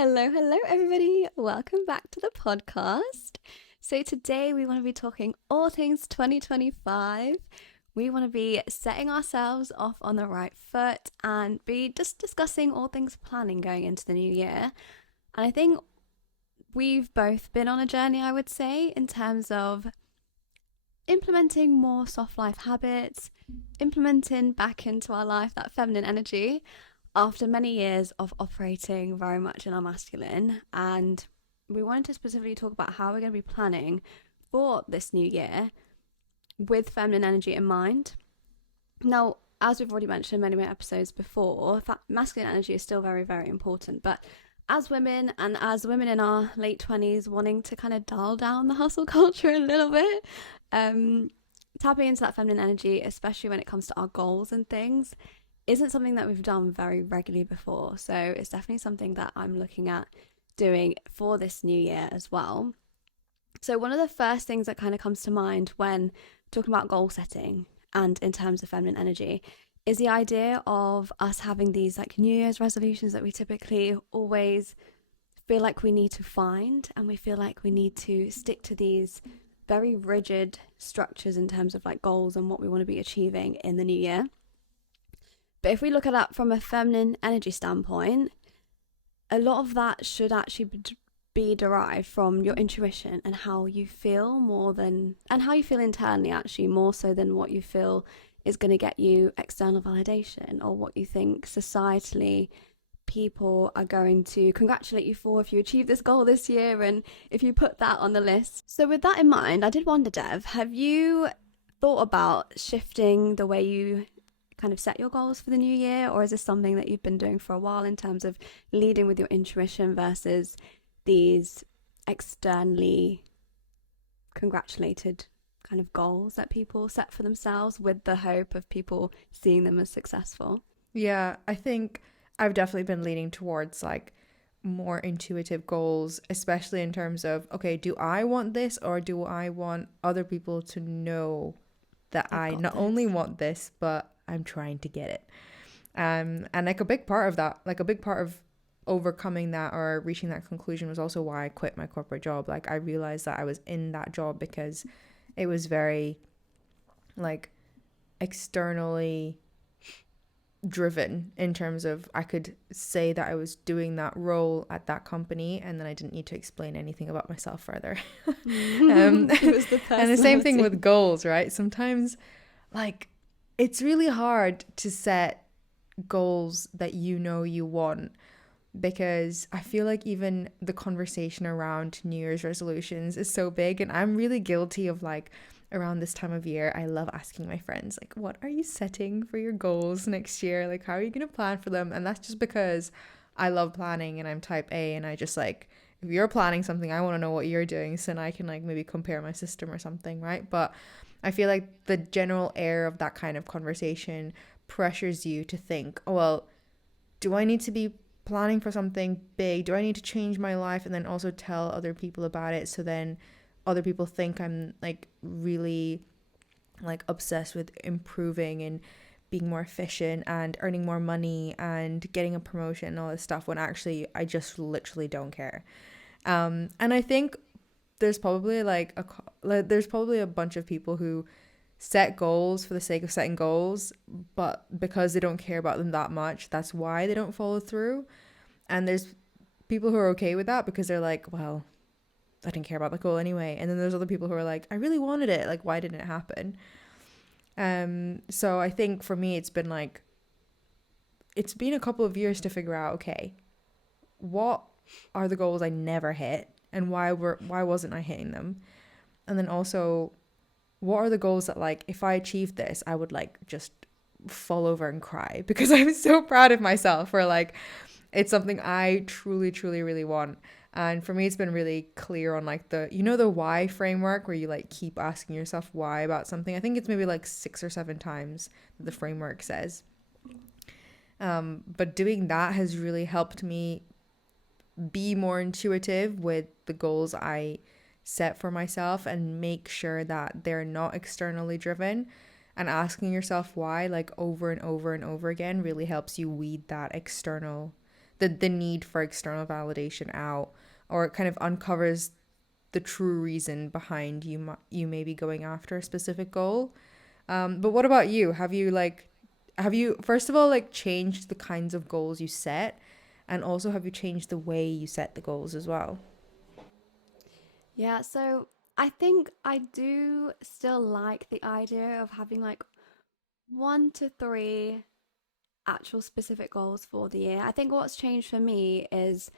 Hello, everybody. Welcome back to the podcast. So, today we want to be talking all things 2025. We want to be setting ourselves off on the right foot and be just discussing all things planning going into the new year. And I think we've both been on a journey, I would say, in terms of implementing more soft life habits, implementing back into our life that feminine energy after many years of operating very much in our masculine. And we wanted to specifically talk about how we're going to be planning for this new year with feminine energy in mind. Now, as we've already mentioned in many episodes before, masculine energy is still very, very important. But as women, and as women in our late 20s wanting to kind of dial down the hustle culture a little bit, tapping into that feminine energy, especially when it comes to our goals and things, isn't something that we've done very regularly before. So it's definitely something that I'm looking at doing for this new year as well. So one of the first things that kind of comes to mind when talking about goal setting and in terms of feminine energy is the idea of us having these like New Year's resolutions that we typically always feel like we need to find, and we feel like we need to stick to these very rigid structures in terms of like goals and what we want to be achieving in the new year. But if we look at that from a feminine energy standpoint, a lot of that should actually be derived from your intuition and how you feel and how you feel internally, actually, more so than what you feel is going to get you external validation or what you think societally people are going to congratulate you for if you achieve this goal this year and if you put that on the list. So with that in mind, I did wonder, Dev, have you thought about shifting the way you kind of set your goals for the new year, or is this something that you've been doing for a while in terms of leading with your intuition versus these externally congratulated kind of goals that people set for themselves with the hope of people seeing them as successful? Yeah, I think I've definitely been leaning towards like more intuitive goals, especially in terms of, okay, do I want this or do I want other people to know that I not only want this, but I'm trying to get it. And like a big part of that, like a big part of overcoming that or reaching that conclusion was also why I quit my corporate job. Like I realized that I was in that job because it was very like externally driven in terms of I could say that I was doing that role at that company and then I didn't need to explain anything about myself further. It was the And the same thing personality. with goals, right? Sometimes like it's really hard to set goals that you know you want, because I feel like even the conversation around New Year's resolutions is so big, and I'm really guilty of like around this time of year, I love asking my friends like, what are you setting for your goals next year? Like, how are you going to plan for them? And that's just because I love planning and I'm type A, and I just like, if you're planning something, I want to know what you're doing so then I can like maybe compare my system or something, right? But I feel like the general air of that kind of conversation pressures you to think, oh, well, do I need to be planning for something big? Do I need to change my life and then also tell other people about it so then other people think I'm like really like obsessed with improving and being more efficient and earning more money and getting a promotion and all this stuff, when actually I just literally don't care. And I think there's probably there's probably a bunch of people who set goals for the sake of setting goals, but because they don't care about them that much, that's why they don't follow through. And there's people who are okay with that because they're like, well, I didn't care about the goal anyway. And then there's other people who are like, I really wanted it, like why didn't it happen? So I think for me it's been a couple of years to figure out, okay, what are the goals I never hit and why wasn't I hitting them? And then also, what are the goals that like if I achieved this I would like just fall over and cry because I'm so proud of myself, or like it's something I truly really want. And for me it's been really clear on like the why framework, where you like keep asking yourself why about something. I think it's maybe like 6 or 7 times that the framework says. But doing that has really helped me be more intuitive with the goals I set for myself and make sure that they're not externally driven. And asking yourself why like over and over and over again really helps you weed that external the need for external validation out, or it kind of uncovers the true reason behind you maybe going after a specific goal. But what about you? Have you first of all like changed the kinds of goals you set, and also have you changed the way you set the goals as well? Yeah, so I think I do still like the idea of having like 1 to 3 actual specific goals for the year. I think what's changed for me is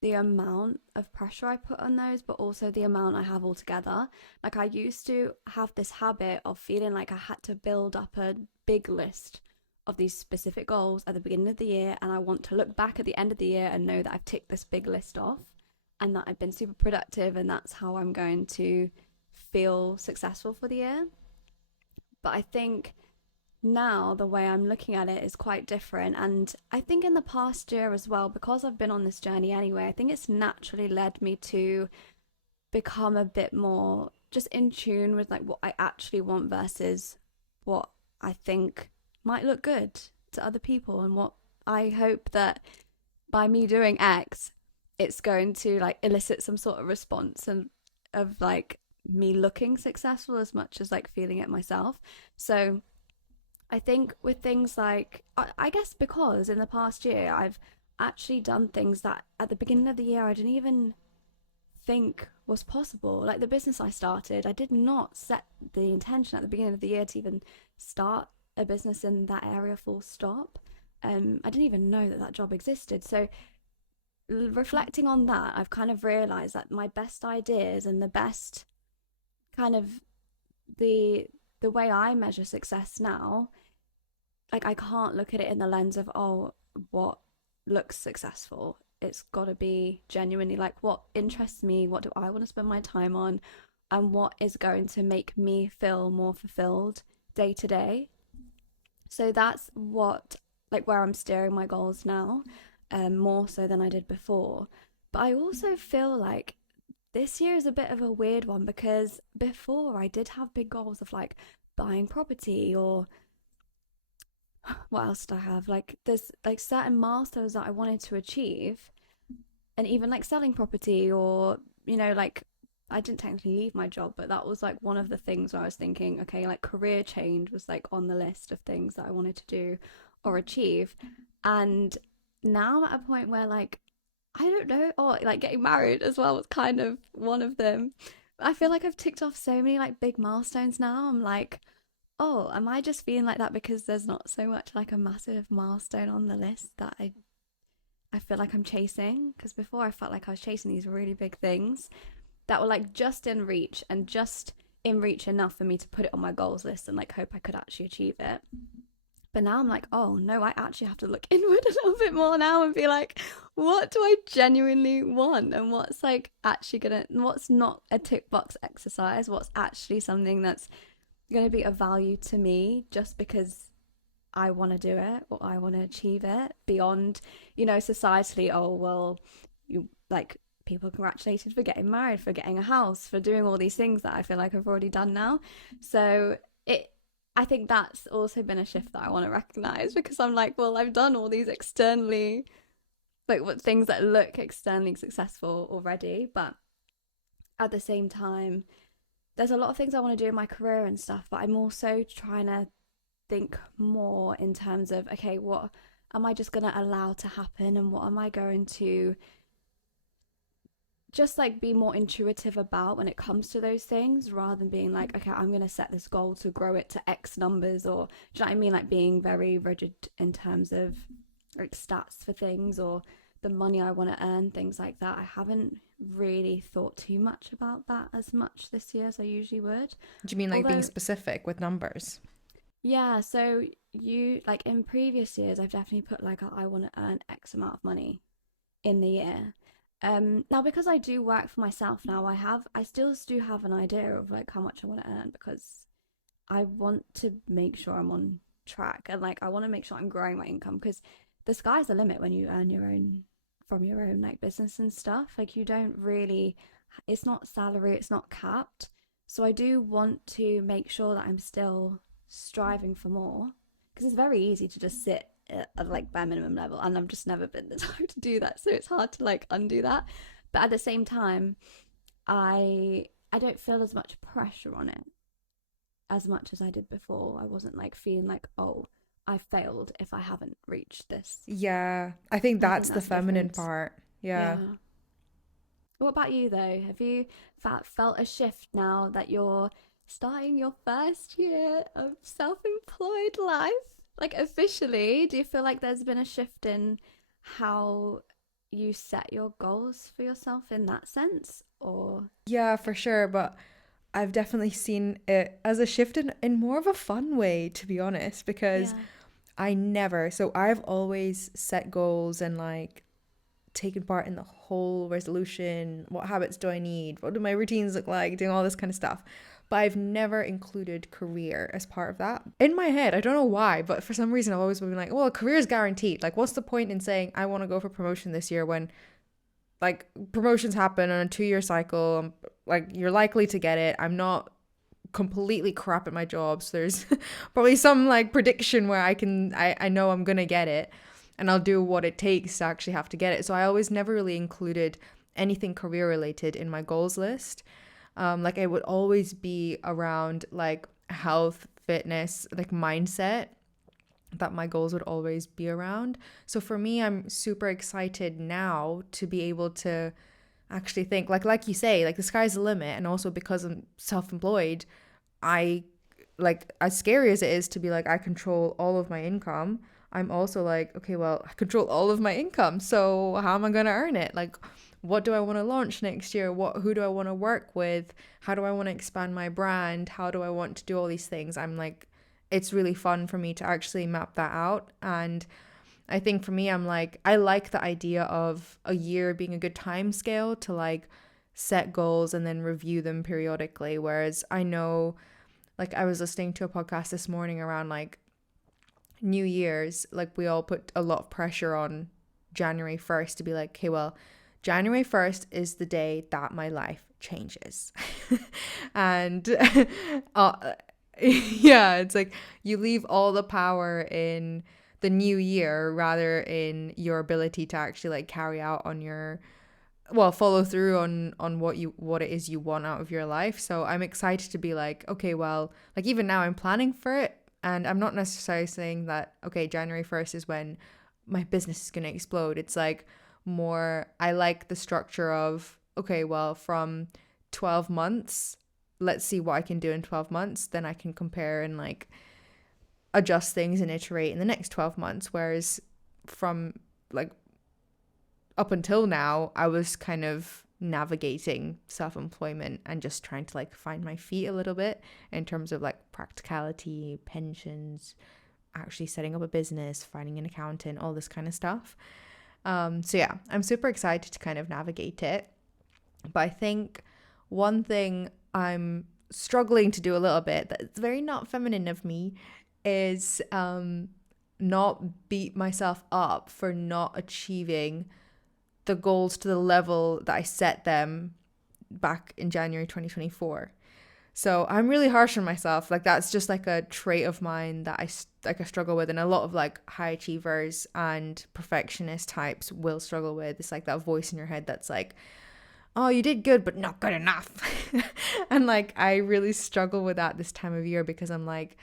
the amount of pressure I put on those, but also the amount I have altogether. Like, I used to have this habit of feeling like I had to build up a big list of these specific goals at the beginning of the year, and I want to look back at the end of the year and know that I've ticked this big list off and that I've been super productive, and that's how I'm going to feel successful for the year. But I think now the way I'm looking at it is quite different. And I think in the past year as well, because I've been on this journey anyway, I think it's naturally led me to become a bit more just in tune with like what I actually want versus what I think might look good to other people, and what I hope that by me doing X, it's going to like elicit some sort of response and of like me looking successful as much as like feeling it myself. So I think with things like, I guess because in the past year, I've actually done things that at the beginning of the year I didn't even think was possible. Like the business I started, I did not set the intention at the beginning of the year to even start a business in that area, full stop. I didn't even know that that job existed. So reflecting on that, I've kind of realized that my best ideas and the best kind of the the way I measure success now, like I can't look at it in the lens of, oh, what looks successful. It's got to be genuinely like what interests me, what do I want to spend my time on, and what is going to make me feel more fulfilled day to day. So that's what, like, where I'm steering my goals now, more so than I did before. But I also feel like this year is a bit of a weird one, because before I did have big goals of like buying property, or what else did I have? Like there's like certain milestones that I wanted to achieve, and even like selling property, or like I didn't technically leave my job, but that was like one of the things where I was thinking, okay, like career change was like on the list of things that I wanted to do or achieve. And now I'm at a point where like I don't know, or like getting married as well was kind of one of them. I feel like I've ticked off so many like big milestones now. I'm like, oh, am I just feeling like that because there's not so much like a massive milestone on the list that I feel like I'm chasing? Because before I felt like I was chasing these really big things that were like just in reach, and just in reach enough for me to put it on my goals list and like hope I could actually achieve it. But now I'm like, oh no, I actually have to look inward a little bit more now and be like, what do I genuinely want? And what's like actually what's not a tick box exercise? What's actually something that's gonna be of value to me just because I want to do it or I want to achieve it beyond, societally, oh, well, you like people congratulated for getting married, for getting a house, for doing all these things that I feel like I've already done now. So I think that's also been a shift that I want to recognize, because I'm like, well, I've done all these externally, like what things that look externally successful already, but at the same time, there's a lot of things I want to do in my career and stuff, but I'm also trying to think more in terms of, okay, what am I just going to allow to happen, and what am I going to just like be more intuitive about when it comes to those things, rather than being like, okay, I'm going to set this goal to grow it to X numbers, or do you know what I mean, like being very rigid in terms of like stats for things, or the money I want to earn, things like that. I haven't really thought too much about that as much this year as I usually would. Do you mean like being Although, specific with numbers? yeah, so you like in previous years, I've definitely put like I want to earn X amount of money in the year. Now because I do work for myself now, I still do have an idea of like how much I want to earn, because I want to make sure I'm on track, and like I want to make sure I'm growing my income, because the sky's the limit when you earn your own from your own like business and stuff. Like you don't really, it's not salary, it's not capped. So I do want to make sure that I'm still striving for more, because it's very easy to just sit at like bare minimum level, and I've just never been the type to do that, so it's hard to like undo that. But at the same time, I don't feel as much pressure on it as much as I did before. I wasn't like feeling like, oh, I failed if I haven't reached this. Yeah, I think that's the feminine difference. part. Yeah. Yeah. What about you though? Have you felt a shift now that you're starting your first year of self-employed life? Like officially, do you feel like there's been a shift in how you set your goals for yourself in that sense? Or Yeah, for sure. But I've definitely seen it as a shift in more of a fun way, to be honest, because yeah. so I've always set goals and like taken part in the whole resolution. What habits do I need? What do my routines look like? Doing all this kind of stuff. But I've never included career as part of that. In my head, I don't know why, but for some reason I've always been like, well, career is guaranteed. Like, what's the point in saying I want to go for promotion this year when like promotions happen on a 2-year cycle? Like, you're likely to get it. I'm not completely crap at my job, so there's probably some like prediction where I know I'm gonna get it, and I'll do what it takes to actually have to get it. So I always never really included anything career related in my goals list. Like, it would always be around like health, fitness, like mindset, that my goals would always be around. So for me, I'm super excited now to be able to actually think like you say, like the sky's the limit. And also because I'm self-employed, I like, as scary as it is to be like I control all of my income, I'm also like, okay, well, I control all of my income, so how am I going to earn it? Like, what do I want to launch next year? Who do I want to work with? How do I want to expand my brand? How do I want to do all these things? I'm like, it's really fun for me to actually map that out. And I think for me, I'm like, I like the idea of a year being a good time scale to like set goals and then review them periodically. Whereas I know, like, I was listening to a podcast this morning around like New Year's, like we all put a lot of pressure on January 1st to be like, okay, well, January 1st is the day that my life changes. And yeah, it's like you leave all the power in the new year rather in your ability to actually like carry out on your, well, follow through on what it is you want out of your life. So I'm excited to be like, okay, well, like even now I'm planning for it, and I'm not necessarily saying that, okay, January 1st is when my business is going to explode. It's like more, I like the structure of, okay, well, from 12 months, let's see what I can do in 12 months. Then I can compare and like adjust things and iterate in the next 12 months. Whereas from like up until now, I was kind of navigating self-employment and just trying to like find my feet a little bit in terms of like practicality, pensions, actually setting up a business, finding an accountant, all this kind of stuff. So yeah, I'm super excited to kind of navigate it. But I think one thing I'm struggling to do a little bit that's very not feminine of me is not beat myself up for not achieving the goals to the level that I set them back in January 2024. So I'm really harsh on myself. Like, that's just like a trait of mine that I struggle with, and a lot of like high achievers and perfectionist types will struggle with. It's like that voice in your head that's like, oh, you did good, but not good enough. And like, I really struggle with that this time of year because I'm like,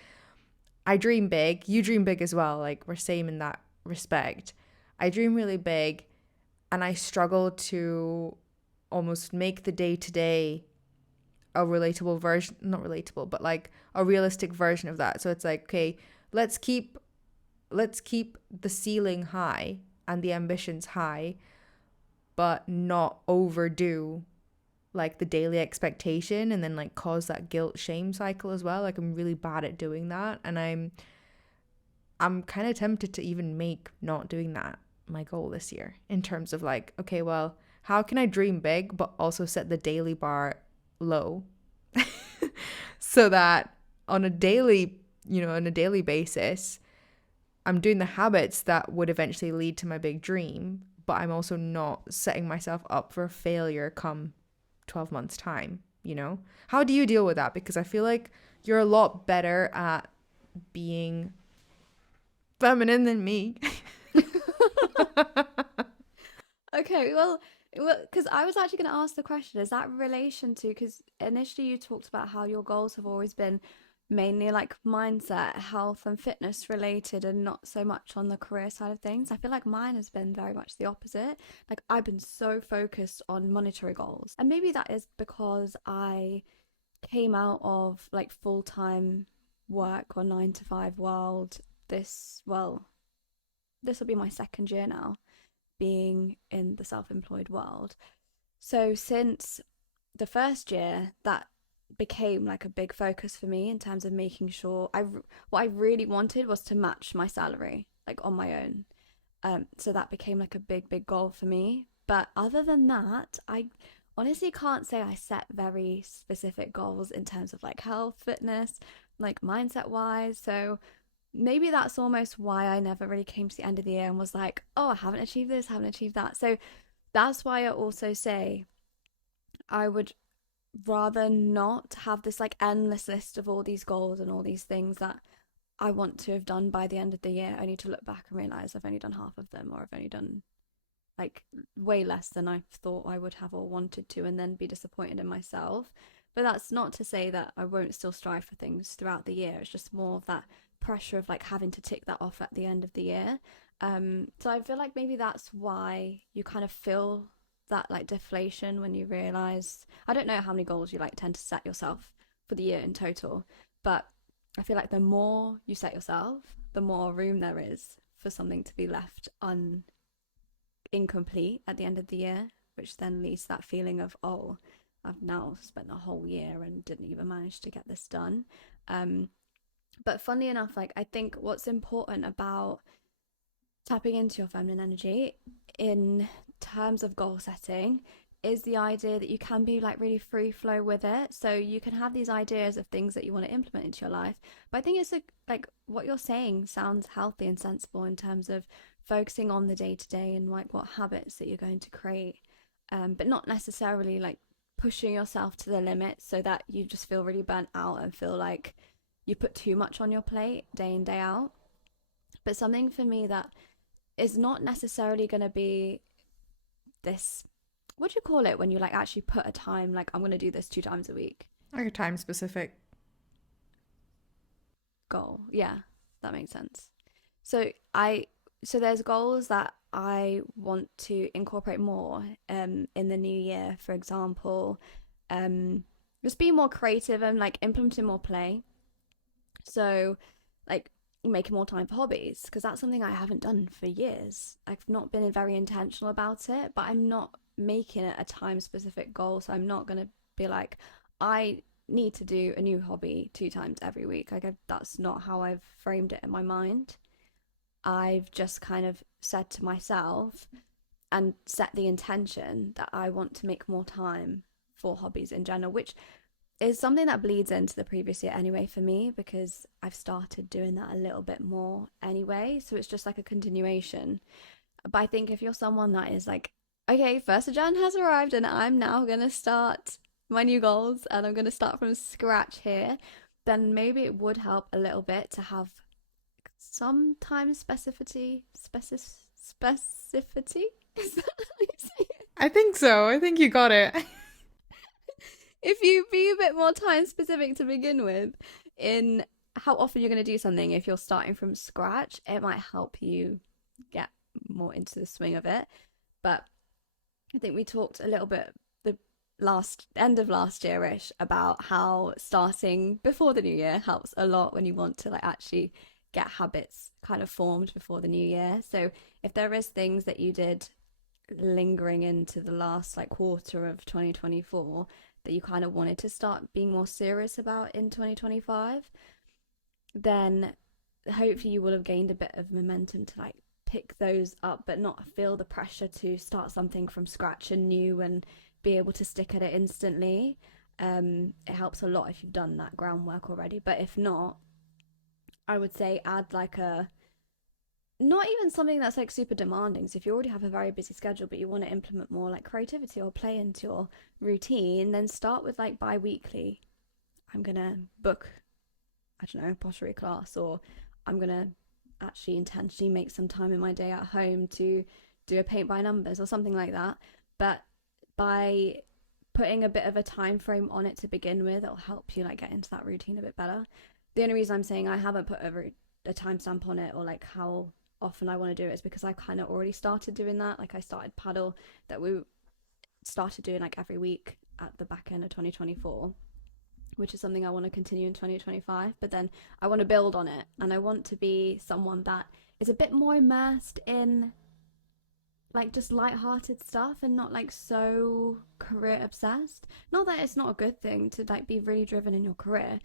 I dream big. You dream big as well. Like, we're same in that respect. I dream really big, and I struggle to almost make the day-to-day a relatable version, not relatable, but like a realistic version of that. So it's like, okay, let's keep the ceiling high and the ambitions high, but not overdo like the daily expectation and then like cause that guilt shame cycle as well. Like, I'm really bad at doing that, and I'm kind of tempted to even make not doing that my goal this year, in terms of like, okay, well, how can I dream big but also set the daily bar low so that on a daily basis, I'm doing the habits that would eventually lead to my big dream, but I'm also not setting myself up for failure come 12 months time, you know? How do you deal with that? Because I feel like you're a lot better at being feminine than me. Okay, well, because I was actually going to ask the question, is that in relation to, because initially you talked about how your goals have always been mainly like mindset, health, and fitness related, and not so much on the career side of things. I feel like mine has been very much the opposite. Like, I've been so focused on monetary goals. And maybe that is because I came out of like full time work or 9 to 5 world. This will be my second year now being in the self-employed world. So since the first year, that became like a big focus for me in terms of making sure what I really wanted was to match my salary like on my own. So that became like a big goal for me. But other than that, I honestly can't say I set very specific goals in terms of like health, fitness, like mindset wise. So maybe that's almost why I never really came to the end of the year and was like, oh, I haven't achieved this, haven't achieved that. So that's why I also say I would rather not have this like endless list of all these goals and all these things that I want to have done by the end of the year, only to look back and realize I've only done half of them, or I've only done like way less than I thought I would have or wanted to, and then be disappointed in myself. But that's not to say that I won't still strive for things throughout the year. It's just more of that pressure of like having to tick that off at the end of the year. So I feel like maybe that's why you kind of feel that like deflation when you realize, I don't know how many goals you like tend to set yourself for the year in total, but I feel like the more you set yourself, the more room there is for something to be left incomplete at the end of the year, which then leads to that feeling of, oh, I've now spent a whole year and didn't even manage to get this done. But funnily enough, like I think what's important about tapping into your feminine energy in terms of goal setting is the idea that you can be like really free flow with it. So you can have these ideas of things that you want to implement into your life. But I think it's like what you're saying sounds healthy and sensible in terms of focusing on the day to day and like what habits that you're going to create, but not necessarily like pushing yourself to the limit so that you just feel really burnt out and feel like you put too much on your plate day in, day out. But something for me that is not necessarily going to be this, what do you call it when you like actually put a time, like I'm going to do this 2 times a week? Like a time specific Goal. Yeah, that makes sense. So so there's goals that I want to incorporate more in the new year. For example, just be more creative and like implementing more play. So like making more time for hobbies, because that's something I haven't done for years. I've not been very intentional about it, but I'm not making it a time specific goal. So I'm not going to be like, I need to do a new hobby 2 times every week. Like that's not how I've framed it in my mind. I've just kind of said to myself and set the intention that I want to make more time for hobbies in general, which is something that bleeds into the previous year anyway for me, because I've started doing that a little bit more anyway. So it's just like a continuation. But I think if you're someone that is like, okay, 1st of Jan has arrived and I'm now going to start my new goals and I'm going to start from scratch here, then maybe it would help a little bit to have some time specificity. Specificity? Is that how you say it? I think so. I think you got it. If you be a bit more time specific to begin with in how often you're going to do something, if you're starting from scratch, it might help you get more into the swing of it. But I think we talked a little bit the end of last year-ish about how starting before the new year helps a lot when you want to like actually get habits kind of formed before the new year. So if there is things that you did lingering into the last like quarter of 2024 that you kind of wanted to start being more serious about in 2025, then hopefully you will have gained a bit of momentum to like pick those up, but not feel the pressure to start something from scratch and new and be able to stick at it instantly. It helps a lot if you've done that groundwork already, but if not, I would say add like a, not even something that's like super demanding. So if you already have a very busy schedule but you want to implement more like creativity or play into your routine, then start with like bi-weekly. I'm gonna book, I don't know, a pottery class, or I'm gonna actually intentionally make some time in my day at home to do a paint by numbers or something like that. But by putting a bit of a time frame on it to begin with, it'll help you like get into that routine a bit better. The only reason I'm saying I haven't put a timestamp on it or like how often I want to do it is because I kind of already started doing that. Like I started paddle that we started doing like every week at the back end of 2024, which is something I want to continue in 2025. But then I want to build on it, and I want to be someone that is a bit more immersed in like just light-hearted stuff and not like so career obsessed. Not that it's not a good thing to like be really driven in your career,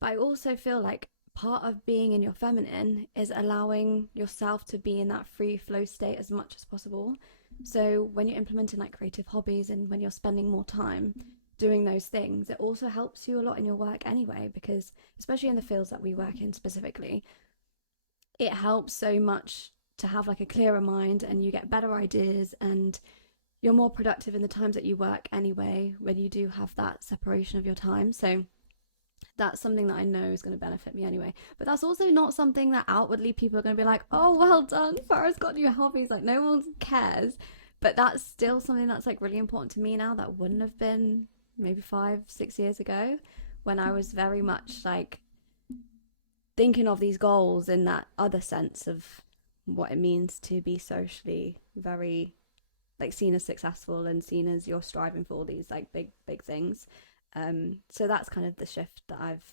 but I also feel like part of being in your feminine is allowing yourself to be in that free flow state as much as possible. So when you're implementing like creative hobbies and when you're spending more time doing those things, it also helps you a lot in your work anyway, because especially in the fields that we work in specifically, it helps so much to have like a clearer mind, and you get better ideas and you're more productive in the times that you work anyway when you do have that separation of your time. So that's something that I know is going to benefit me anyway. But that's also not something that outwardly people are going to be like, oh, well done, Farah's got new hobbies. Like no one cares. But that's still something that's like really important to me now that wouldn't have been maybe 5-6 years ago, when I was very much like thinking of these goals in that other sense of what it means to be socially very like seen as successful and seen as you're striving for all these like big things. So that's kind of the shift that I've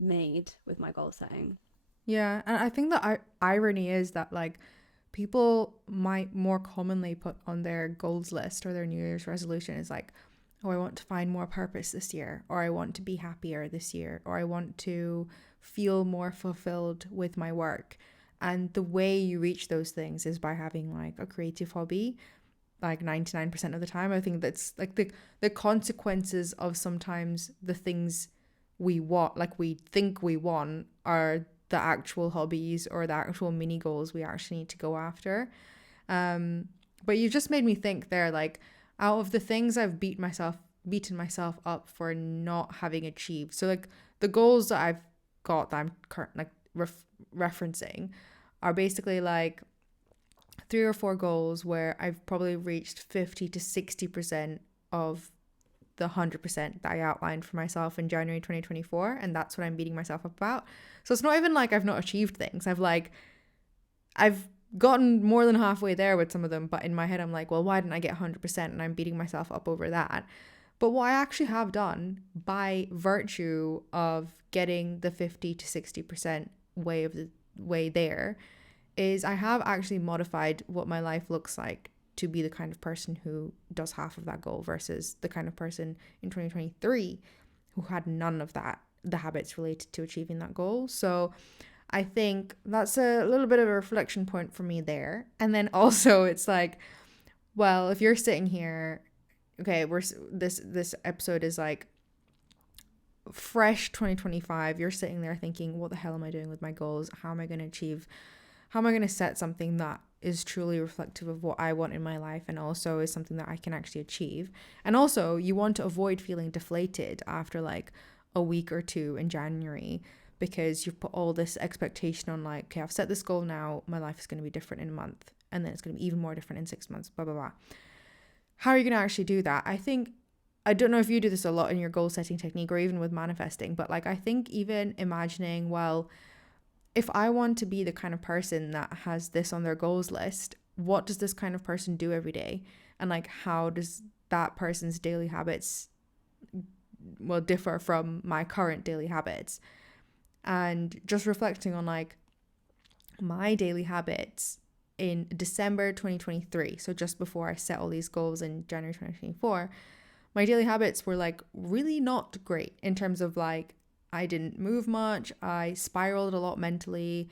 made with my goal setting. Yeah, and I think the irony is that like people might more commonly put on their goals list or their New Year's resolution is like, oh, I want to find more purpose this year, or I want to be happier this year, or I want to feel more fulfilled with my work. And the way you reach those things is by having like a creative hobby. Like 99% of the time, I think that's like the consequences of sometimes the things we want, like we think we want, are the actual hobbies or the actual mini goals we actually need to go after. But you just made me think there, like out of the things I've beaten myself up for not having achieved. So like the goals that I've got that I'm like referencing are basically like 3 or 4 goals where I've probably reached 50 to 60% of the 100% that I outlined for myself in January 2024, and that's what I'm beating myself up about. So it's not even like I've not achieved things. I've gotten more than halfway there with some of them, but in my head I'm like, well, why didn't I get 100%? And I'm beating myself up over that. But what I actually have done by virtue of getting the 50 to 60% way there is I have actually modified what my life looks like to be the kind of person who does half of that goal versus the kind of person in 2023 who had none of that, the habits related to achieving that goal. So I think that's a little bit of a reflection point for me there. And then also it's like, well, if you're sitting here, okay, this episode is like fresh 2025, you're sitting there thinking, what the hell am I doing with my goals? How am I going to set something that is truly reflective of what I want in my life and also is something that I can actually achieve? And also you want to avoid feeling deflated after like a week or two in January because you've put all this expectation on like, okay, I've set this goal now, my life is going to be different in a month, and then it's going to be even more different in 6 months, blah, blah, blah. How are you going to actually do that? I don't know if you do this a lot in your goal setting technique or even with manifesting, but like I think even imagining, well, if I want to be the kind of person that has this on their goals list, what does this kind of person do every day? And like, how does that person's daily habits differ from my current daily habits? And just reflecting on like my daily habits in December 2023, so just before I set all these goals in January 2024, my daily habits were like really not great in terms of like, I didn't move much. I spiraled a lot mentally.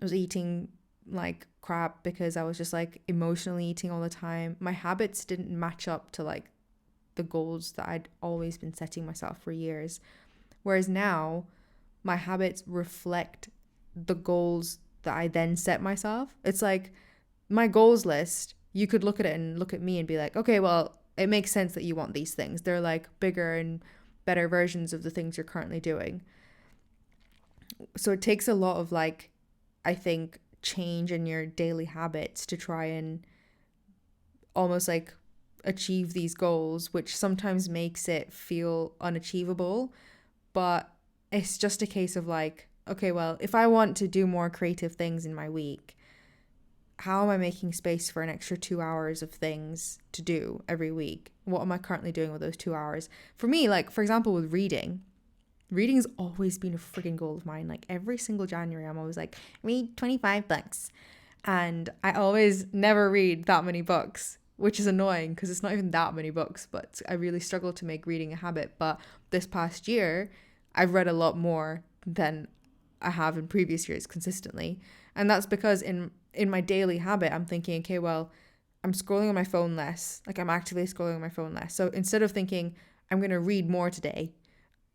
I was eating like crap because I was just like emotionally eating all the time. My habits didn't match up to like the goals that I'd always been setting myself for years. Whereas now my habits reflect the goals that I then set myself. It's like my goals list, you could look at it and look at me and be like, okay, well, it makes sense that you want these things. They're like bigger and better versions of the things you're currently doing. So it takes a lot of like I think, change in your daily habits to try and almost like achieve these goals, which sometimes makes it feel unachievable. But it's just a case of like, okay, well, if I want to do more creative things in my week, how am I making space for an extra 2 hours of things to do every week? What am I currently doing with those 2 hours? For me, like, for example, with reading's always been a freaking goal of mine. Like, every single January, I'm always like, read 25 books. And I always never read that many books, which is annoying because it's not even that many books, but I really struggle to make reading a habit. But this past year, I've read a lot more than I have in previous years consistently. And that's because in my daily habit, I'm thinking, okay, well, I'm scrolling on my phone less. Like, I'm actively scrolling on my phone less. So instead of thinking, I'm going to read more today,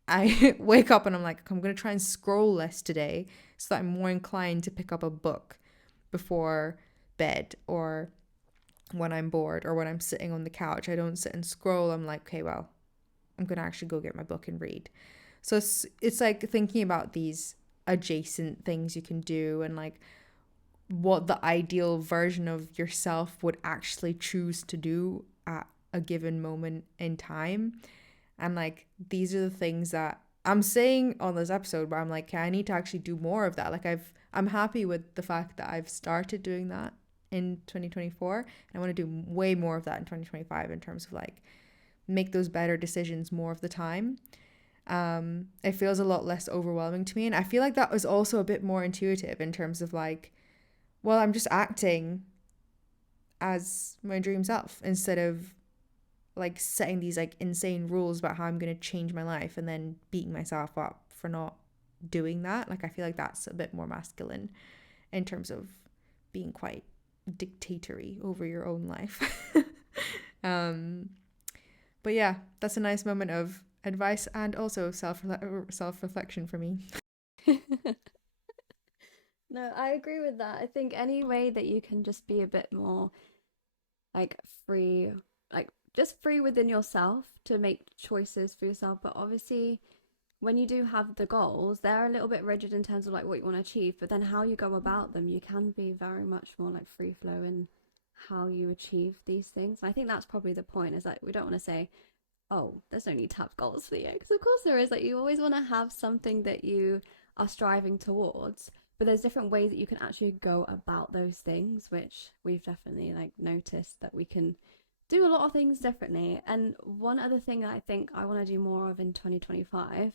I wake up and I'm like, I'm going to try and scroll less today so that I'm more inclined to pick up a book before bed, or when I'm bored, or when I'm sitting on the couch. I don't sit and scroll. I'm like, okay, well, I'm going to actually go get my book and read. So it's like thinking about these adjacent things you can do, and like what the ideal version of yourself would actually choose to do at a given moment in time. And like, these are the things that I'm saying on this episode where I'm like, okay, I need to actually do more of that. Like, I'm happy with the fact that I've started doing that in 2024, and I want to do way more of that in 2025 in terms of like make those better decisions more of the time. It feels a lot less overwhelming to me, and I feel like that was also a bit more intuitive in terms of like, well, I'm just acting as my dream self instead of like setting these like insane rules about how I'm going to change my life and then beating myself up for not doing that. Like, I feel like that's a bit more masculine in terms of being quite dictatory over your own life. But yeah, that's a nice moment of advice and also self-reflection for me. No, I agree with that. I think any way that you can just be a bit more like free, like just free within yourself to make choices for yourself. But obviously, when you do have the goals, they're a little bit rigid in terms of like what you want to achieve. But then how you go about them, you can be very much more like free flow in how you achieve these things. And I think that's probably the point, is like we don't want to say, oh, there's no need to have goals for the year, because of course there is. Like, you always want to have something that you are striving towards, but there's different ways that you can actually go about those things, which we've definitely like noticed that we can do a lot of things differently. And one other thing that I think I want to do more of in 2025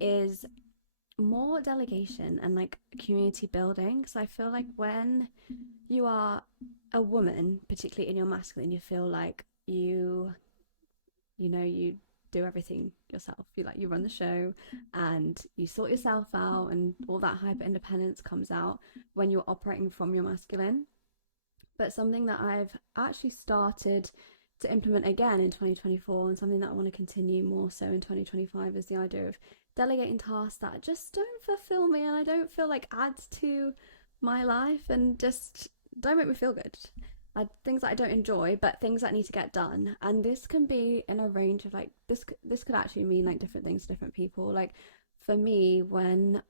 is more delegation and like community building. So I feel like when you are a woman, particularly in your masculine, you feel like you do everything yourself. You run the show and you sort yourself out, and all that hyper independence comes out when you're operating from your masculine. But something that I've actually started to implement again in 2024, and something that I want to continue more so in 2025, is the idea of delegating tasks that just don't fulfill me and I don't feel like adds to my life, and just don't make me feel good. Things that I don't enjoy, but things that need to get done. And this can be in a range of like, this could actually mean like different things to different people. Like, for me, when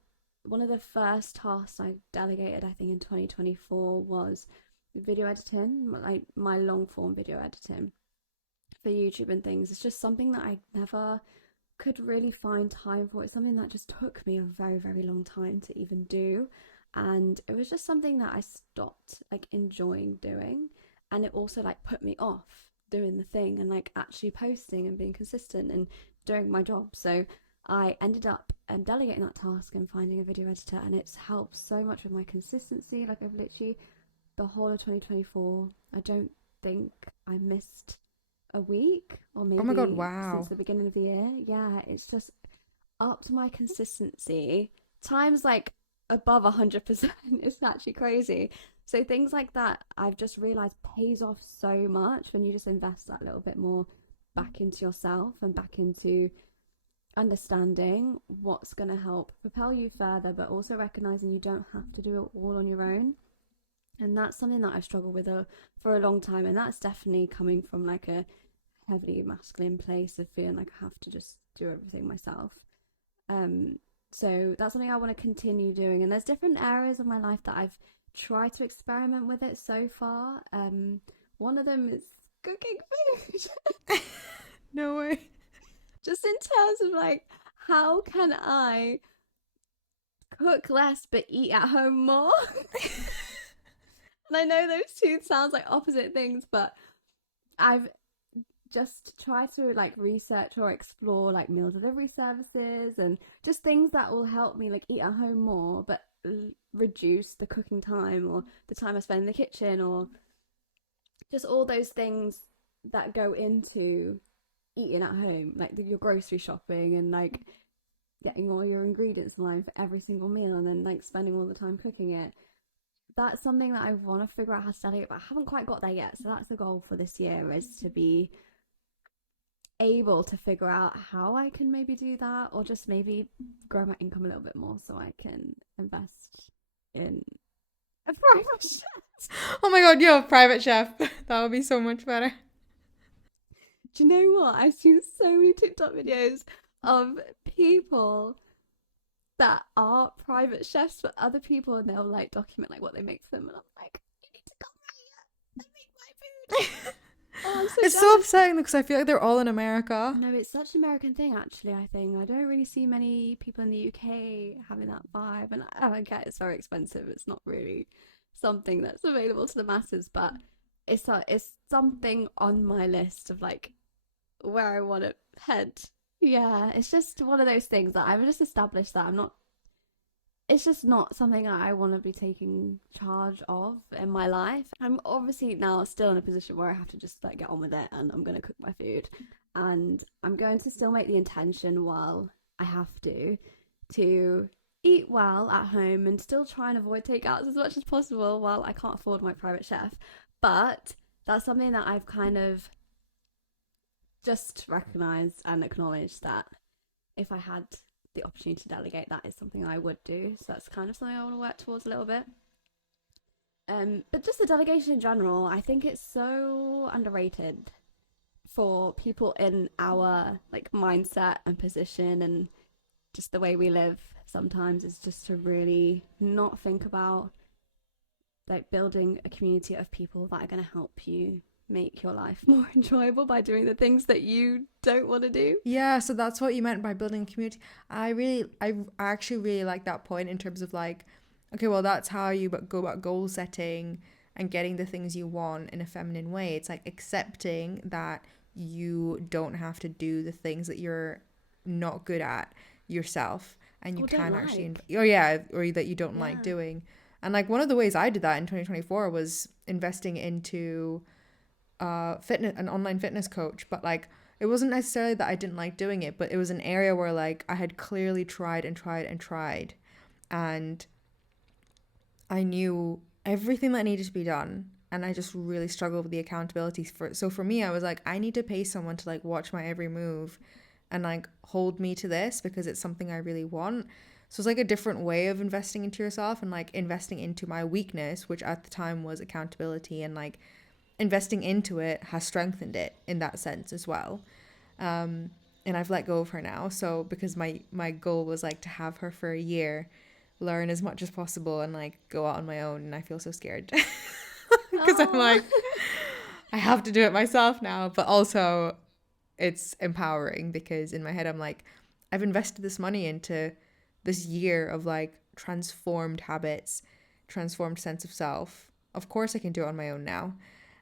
one of the first tasks I delegated, I think in 2024, was video editing, like my long form video editing for YouTube and things. It's just something that I never could really find time for. It's something that just took me a very, very long time to even do. And it was just something that I stopped like enjoying doing, and it also like put me off doing the thing and like actually posting and being consistent and doing my job. So I ended up delegating that task and finding a video editor, and it's helped so much with my consistency. Like, I've literally, the whole of 2024, I don't think I missed a week, or Oh my God, maybe since wow. the beginning of the year. Yeah, it's just upped my consistency times like above 100%. It's actually crazy. So things like that, I've just realized, pays off so much when you just invest that little bit more back into yourself and back into understanding what's going to help propel you further, but also recognizing you don't have to do it all on your own. And that's something that I've struggled with for a long time, and that's definitely coming from like a heavily masculine place of feeling like I have to just do everything myself. So that's something I want to continue doing. And there's different areas of my life that I've tried to experiment with it so far. One of them is cooking food. No way. Just in terms of like, how can I cook less but eat at home more? And I know those two sounds like opposite things, but I've just tried to like research or explore like meal delivery services and just things that will help me like eat at home more, but reduce the cooking time or the time I spend in the kitchen, or just all those things that go into eating at home, like your grocery shopping and like getting all your ingredients in line for every single meal and then like spending all the time cooking it. That's something that I want to figure out how to delegate, but I haven't quite got there yet. So that's the goal for this year, is to be able to figure out how I can maybe do that, or just maybe grow my income a little bit more so I can invest in a private chef. Oh my god, you're a private chef. That would be so much better. Do you know what? I've seen so many TikTok videos of people that are private chefs for other people, and they'll like document like what they make for them, and I'm like, you need to come right here and make my food. Oh, I'm so It's jealous. so upsetting because I feel like they're all in America. No, it's such an American thing, actually. I think I don't really see many people in the UK having that vibe, and I get it's very expensive. It's not really something that's available to the masses, but it's something on my list of like where I want to head. Yeah, it's just one of those things that I've just established that I'm not. It's just not something that I want to be taking charge of in my life. I'm obviously now still in a position where I have to just like get on with it, and I'm going to cook my food, and I'm going to still make the intention while I have to eat well at home and still try and avoid takeouts as much as possible while I can't afford my private chef. But that's something that I've kind of just recognized and acknowledged, that if I had the opportunity to delegate, that is something I would do. So that's kind of something I want to work towards a little bit. But just the delegation in general, I think it's so underrated for people in our like mindset and position, and just the way we live sometimes, is just to really not think about like building a community of people that are going to help you make your life more enjoyable by doing the things that you don't want to do. Yeah, so that's what you meant by building a community. I actually really like that point in terms of like, okay, well, that's how you go about goal setting and getting the things you want in a feminine way. It's like accepting that you don't have to do the things that you're not good at yourself, and you Or can don't actually, like. or that you don't like doing. And like one of the ways I did that in 2024 was investing into fitness, an online fitness coach. But like it wasn't necessarily that I didn't like doing it, but it was an area where like I had clearly tried and I knew everything that needed to be done, and I just really struggled with the accountability for it. So for me, I was like, I need to pay someone to like watch my every move and like hold me to this, because it's something I really want. So it's like a different way of investing into yourself, and like investing into my weakness, which at the time was accountability, and like investing into it has strengthened it in that sense as well. And I've let go of her now. So because my goal was like to have her for a year, learn as much as possible, and like go out on my own. And I feel so scared because I'm like, I have to do it myself now. But also it's empowering, because in my head I'm like, I've invested this money into this year of like transformed habits, transformed sense of self. Of course I can do it on my own now.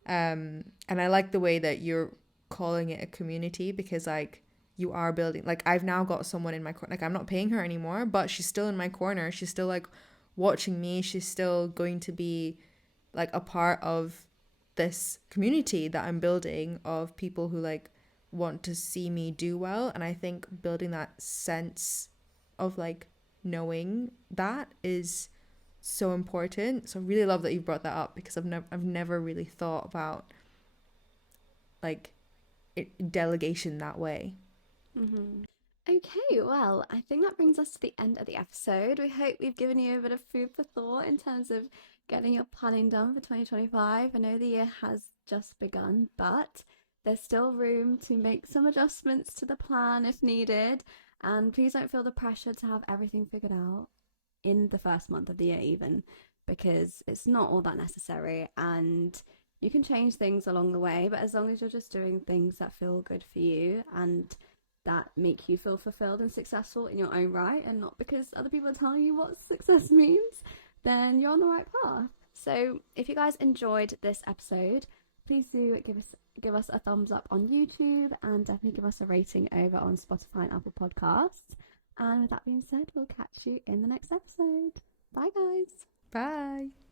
And I like the way that you're calling it a community, because like you are building, like I've now got someone in my corner. Like I'm not paying her anymore, but she's still in my corner. She's still like watching me. She's still going to be like a part of this community that I'm building, of people who like want to see me do well. And I think building that sense of like knowing that is so important. So I really love that you brought that up, because I've never really thought about like delegation that way. Mm-hmm. Okay, well, I think that brings us to the end of the episode. We hope we've given you a bit of food for thought in terms of getting your planning done for 2025. I know the year has just begun, but There's still room to make some adjustments to the plan if needed. And please don't feel the pressure to have everything figured out in the first month of the year, even, because it's not all that necessary. And you can change things along the way, but as long as you're just doing things that feel good for you and that make you feel fulfilled and successful in your own right, and not because other people are telling you what success means, then you're on the right path. So if you guys enjoyed this episode, please do give us a thumbs up on YouTube, and definitely give us a rating over on Spotify and Apple Podcasts. And with that being said, we'll catch you in the next episode. Bye, guys. Bye.